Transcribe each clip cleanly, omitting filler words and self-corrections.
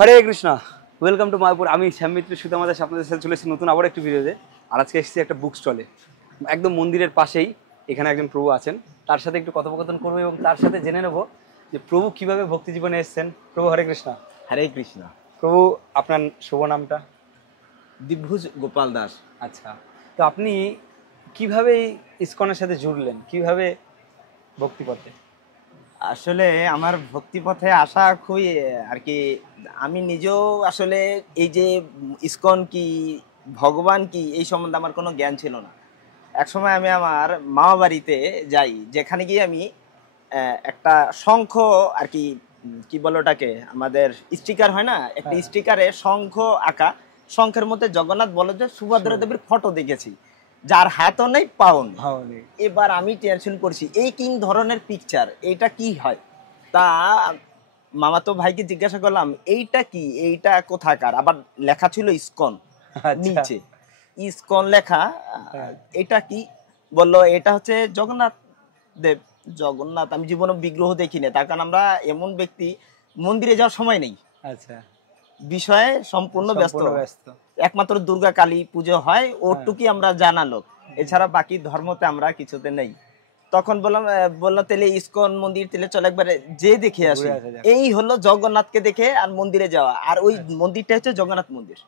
Hare Krishna, welcome to Mayapur. আমি শ্যাম মিত্র সুতো আমাদের আপনাদের সাথে চলে এসেছি নতুন আবার একটি ভিডিওতে। আর আজকে এসেছি একটা বুক স্টলে, একদম মন্দিরের পাশেই। এখানে একজন প্রভু আছেন, তার সাথে একটু কথোপকথন করবো এবং তার সাথে জেনে নেবো যে প্রভু কিভাবে ভক্তি জীবনে এসেছেন। প্রভু হরে কৃষ্ণ। হরে কৃষ্ণ। প্রভু, আপনার শুভ নামটা? দিভুজ গোপাল দাস। আচ্ছা, তো আপনি কিভাবে ইসকনের সাথে জুড়লেন, কিভাবে ভক্তি পথে? আসলে আমার ভক্তি পথে আসা খুবই আর কি, আমি নিজেও আসলে এই যে ইসকন কি, ভগবান কি, এই সম্বন্ধে আমার কোনো জ্ঞান ছিল না। একসময় আমি আমার মামা বাড়িতে যাই, যেখানে গিয়ে আমি একটা শঙ্খ আর কি, কি বলে ওটাকে, আমাদের স্টিকার হয় না, একটা স্টিকারে শঙ্খ আঁকা, শঙ্খের মধ্যে জগন্নাথ বলদেব সুভদ্রা দেবীর ফটো দেখেছি, যার হাতও নেই পাও নেই। এবার আমি টেনশন করছি এই কি ধরনের পিকচার, এইটা কি হয়। তা মামাতো ভাইকে জিজ্ঞাসা করলাম এইটা কি, এইটা কোথাকার, আবার লেখা ছিল ইসকন নিচে, ইসকন লেখা, এটা কি? বললো এটা হচ্ছে জগন্নাথ দেব। জগন্নাথ, আমি জীবনে বিগ্রহ দেখিনি, তার কারণ আমরা এমন ব্যক্তি, মন্দিরে যাওয়ার সময় নেই। আচ্ছা, বিষয়ে সম্পূর্ণ ব্যস্ত। একমাত্র দুর্গা কালী পুজো হয়, ওটুকি আমরা জানা লোক, এছাড়া বাকি ধর্মতে আমরা কিছুতে নেই। তখন বললাম তাহলে ইসকন মন্দির তেলে চলে একবারে যে দেখে আসি। এই হলো জগন্নাথকে দেখে আর মন্দিরে যাওয়া, আর ওই মন্দিরটা হচ্ছে জগন্নাথ মন্দির।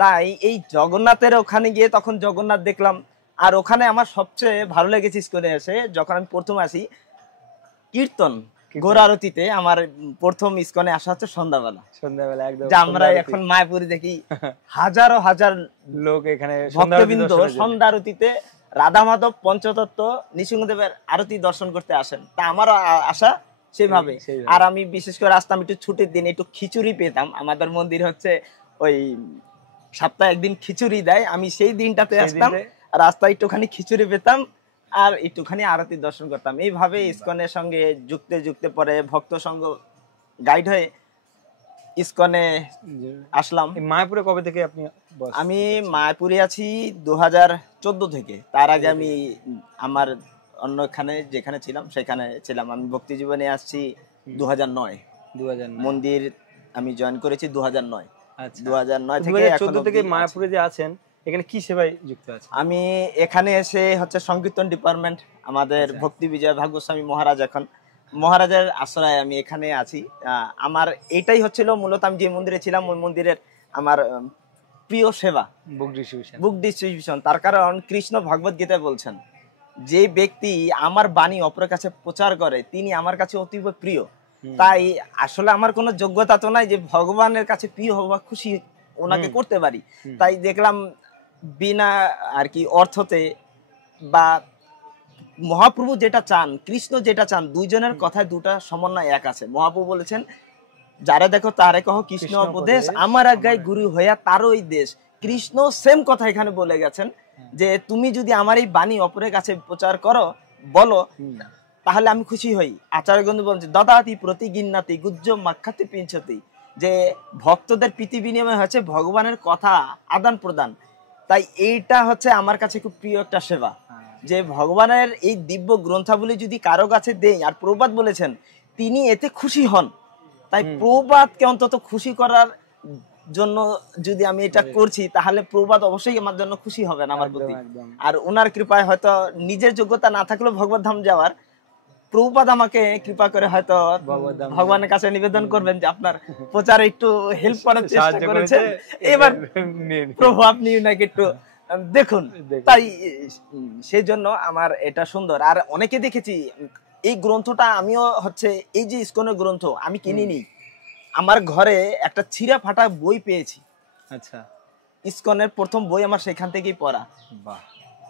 তাই এই জগন্নাথের ওখানে গিয়ে তখন জগন্নাথ দেখলাম। আর ওখানে আমার সবচেয়ে ভালো লেগেছে ইসকনে এসে, যখন আমি প্রথম আসি কীর্তন গোর আরতিতে, আমার প্রথম ইসকনে আসা হচ্ছে সন্ধ্যাবেলা। একদম আমরা এখন মায়াপুরে দেখি হাজারো হাজার লোক এখানে ভক্তবৃন্দ সন্ধ্যা আরতিতে রাধা মাধব পঞ্চতত্ত্ব নৃসিংহদেবের আরতি দর্শন করতে আসেন। তা আমারও আশা সেভাবে। আর আমি বিশেষ করে আসতাম একটু ছুটির দিন, একটু খিচুড়ি পেতাম। আমাদের মন্দির হচ্ছে ওই সপ্তাহে একদিন খিচুড়ি দেয়, আমি সেই দিনটাতে আসতাম, রাস্তায় একটুখানি খিচুড়ি পেতাম আর একটুখানি আরতি দর্শন করতাম। এইভাবে ইসকনের সঙ্গে যুক্তে যুক্তে পরে ভক্ত সঙ্গ গাইড হয়ে ইসকনে আসলাম। মায়াপুরে কবে থেকে আপনি? আমি মায়াপুরে আছি 2014 থেকে। তার আগে আমি আমার অন্যখানে যেখানে ছিলাম সেখানে ছিলাম। আমি ভক্তি জীবনে আসছি 2009 মন্দির আমি জয়েন করেছি 2009। 2009 থেকে 2014 থেকে মায়াপুরে যে আছেন, এখানে কি সেবায় যুক্ত আছেন? আমি এখানে এসে হচ্ছে সংকীর্তন ডিপার্টমেন্ট, আমাদের ভক্তি বিজয় ভাগ্যস্বামী মহারাজ, এখন মহারাজের আশ্রয়ে আমি এখানে আছি। আমার এটাই হচ্ছিল মূলত, আমি যে মন্দিরে ছিলাম ওই মন্দিরের আমার প্রিয় সেবা, বুক ডিস্ট্রিবিউশন। তার কারণ কৃষ্ণ ভগবত গীতায় বলছেন, যে ব্যক্তি আমার বাণী অপরের কাছে প্রচার করে তিনি আমার কাছে অতীব প্রিয়। তাই আসলে আমার কোনো যোগ্যতা তো নাই যে ভগবানের কাছে প্রিয় হওয়া, খুশি ওনাকে করতে পারি। তাই দেখলাম বিনা আর কি অর্থতে, বা মহাপ্রভু যেটা চান, কৃষ্ণ যেটা চান, দুইজনের কথায় দুটা সমন্বয় এক আছে। মহাপ্রভু বলেছেন, যারা দেখো তারে কহ কৃষ্ণ উপদেশ, আমার আজ্ঞায় গুরু হইয়া তারই দেশ। কৃষ্ণ সেম কথা এখানে বলে গেছেন, যে তুমি যদি আমার এই বাণী অপরের কাছে প্রচার করো, বলো, তাহলে আমি খুশি হই। আচার্যগণ বলছে দদাতি প্রতিগিন্নাতি গুজ্জ মাক্ষাতি পিঞ্চতি, যে ভক্তদের প্রীতি বিনিময় হচ্ছে ভগবানের কথা আদান প্রদান। তাই এইটা হচ্ছে আমার কাছে খুব প্রিয় একটা সেবা, যে ভগবানের এই দিব্য গ্রন্থাবলী যদি কারো কাছে দেই, আর প্রভুপাদ বলেছেন তিনি এতে খুশি হন। তাই প্রভুপাদকে অন্তত খুশি করার জন্য যদি আমি এটা করছি, তাহলে প্রভুপাদ অবশ্যই আমার জন্য খুশি হবেন আমার প্রতি। আর ওনার কৃপায় হয়তো নিজের যোগ্যতা না থাকলেও ভগবত ধাম যাওয়ার, প্রভুপাদ আমাকে কৃপা করে হয়তো ভগবানের কাছে নিবেদন করবেন যে আপনার প্রচারে একটু হেল্প করার চেষ্টা করেছেন, এবার প্রভু আপনি নাকি একটু দেখুন। তাই সেই জন্য আমার এটা সুন্দর। আর অনেকে দেখেছি এই গ্রন্থটা, আমিও হচ্ছে এই যে ইসকনের গ্রন্থ আমি কিনিনি, আমার ঘরে একটা ছিঁড়া ফাটা বই পেয়েছি। আচ্ছা, ইসকনের প্রথম বই আমার সেখান থেকেই পড়া।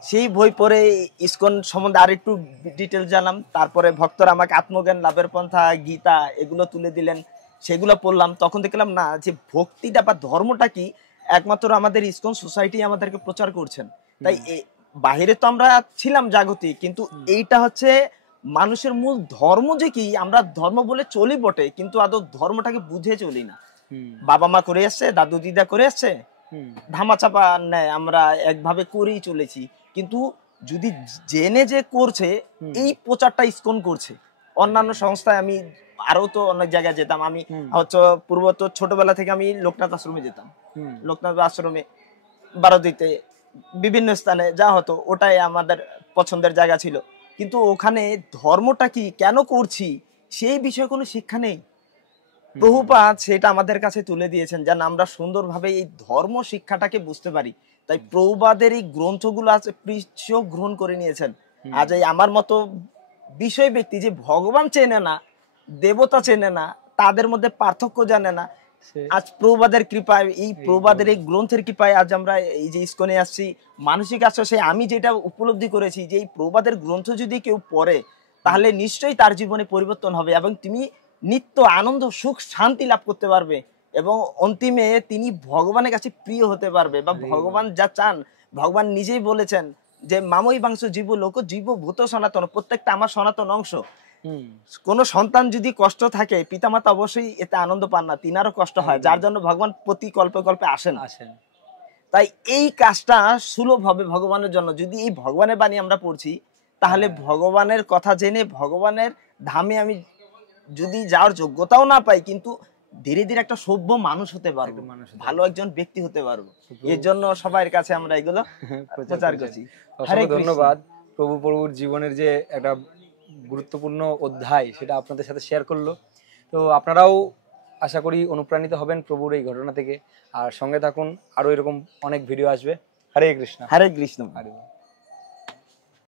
সেই বই পড়ে ইসকন সম্বন্ধে আর একটু ডিটেলস জানলাম। তারপরে ভক্তরা আমাকে আত্মজ্ঞান লাভের পন্থা, গীতা এগুলো তুলে দিলেন, সেগুলো পড়লাম। তখন দেখলাম না, যে ভক্তিটা বা ধর্মটা কি একমাত্র আমাদের ইসকন সোসাইটি আমাদেরকে প্রচার করছেন। তাই বাহিরে তো আমরা ছিলাম জাগতিক, কিন্তু এইটা হচ্ছে মানুষের মূল ধর্ম। যে কি আমরা ধর্ম বলে চলি বটে, কিন্তু আদৌ ধর্মটাকে বুঝে চলি না। বাবা মা করে আসছে, দাদু দিদা করে আসছে, ধামা চাপা নেয়, আমরা একভাবে করেই চলেছি। কিন্তু যদি জেনে যে করছে, এই প্রচারটা ইসকন করছে। অন্যান্য সংস্থায় আমি আরো তো অনেক জায়গায় যেতাম আমি। হচ্ছে পূর্বত ছোটবেলা থেকে আমি লোকনাথ আশ্রমে যেতাম, লোকনাথ আশ্রমে বারোদিতে বিভিন্ন স্থানে যা হতো ওটাই আমাদের পছন্দের জায়গা ছিল। কিন্তু ওখানে ধর্মটা কি কেন করছি সেই বিষয়ে কোনো শিক্ষা নেই। প্রভুপাদ সেটা আমাদের কাছে তুলে দিয়েছেন যেন আমরা সুন্দরভাবে এই ধর্ম শিক্ষাটাকে বুঝতে পারি। তাই প্রভুপাদের এই গ্রন্থগুলো আছে পৃষ্ঠ গ্রহণ করে নিয়েছেন। আজ এই আমার মতো বিষয় ব্যক্তি যে ভগবান চেনে না, দেবতা চেনে না, তাদের মধ্যে পার্থক্য জানে না, আজ প্রভুপাদের কৃপায়, এই প্রভুপাদের এই গ্রন্থের কৃপায় আজ আমরা এই যে ইস্কনে আসছি। মানসিক আশ্বাসে আমি যেটা উপলব্ধি করেছি যে এই প্রভুপাদের গ্রন্থ যদি কেউ পড়ে তাহলে নিশ্চয়ই তার জীবনে পরিবর্তন হবে এবং তুমি নিত্য আনন্দ সুখ শান্তি লাভ করতে পারবে এবং অন্তিমে তিনি ভগবানের কাছে প্রিয় হতে পারবে। বা ভগবান যা চান, ভগবান নিজেই বলেছেন যে মামই বাংশ জীব লোক জীব ভূত সনাতন, প্রত্যেকটা আমার সনাতন অংশ। কোন সন্তান যদি কষ্ট থাকে পিতামাতা অবশ্যই এতে আনন্দ পান না, তিনারও কষ্ট হয়, যার জন্য ভগবান প্রতি কল্পে কল্পে আসেন। তাই এই কাজটা সুলভ হবে ভগবানের জন্য যদি এই ভগবানের বাণী আমরা পড়ছি, তাহলে ভগবানের কথা জেনে ভগবানের ধামে আমি যদি যাওয়ার যোগ্যতাও না পাই কিন্তু ধীরে ধীরে একটা সভ্য মানুষ হতে পারবো, ভালো একজন ব্যক্তি হতে পারবো। এর জন্য সবার কাছে আমরা এগুলো প্রচার করছি। ধন্যবাদ। প্রভুর জীবনের যে একটা গুরুত্বপূর্ণ অধ্যায় সেটা আপনাদের সাথে শেয়ার করলো। তো আপনারাও আশা করি অনুপ্রাণিত হবেন প্রভুর এই ঘটনা থেকে। আর সঙ্গে থাকুন, আরো এরকম অনেক ভিডিও আসবে। হরে কৃষ্ণ। হরে কৃষ্ণ। হরে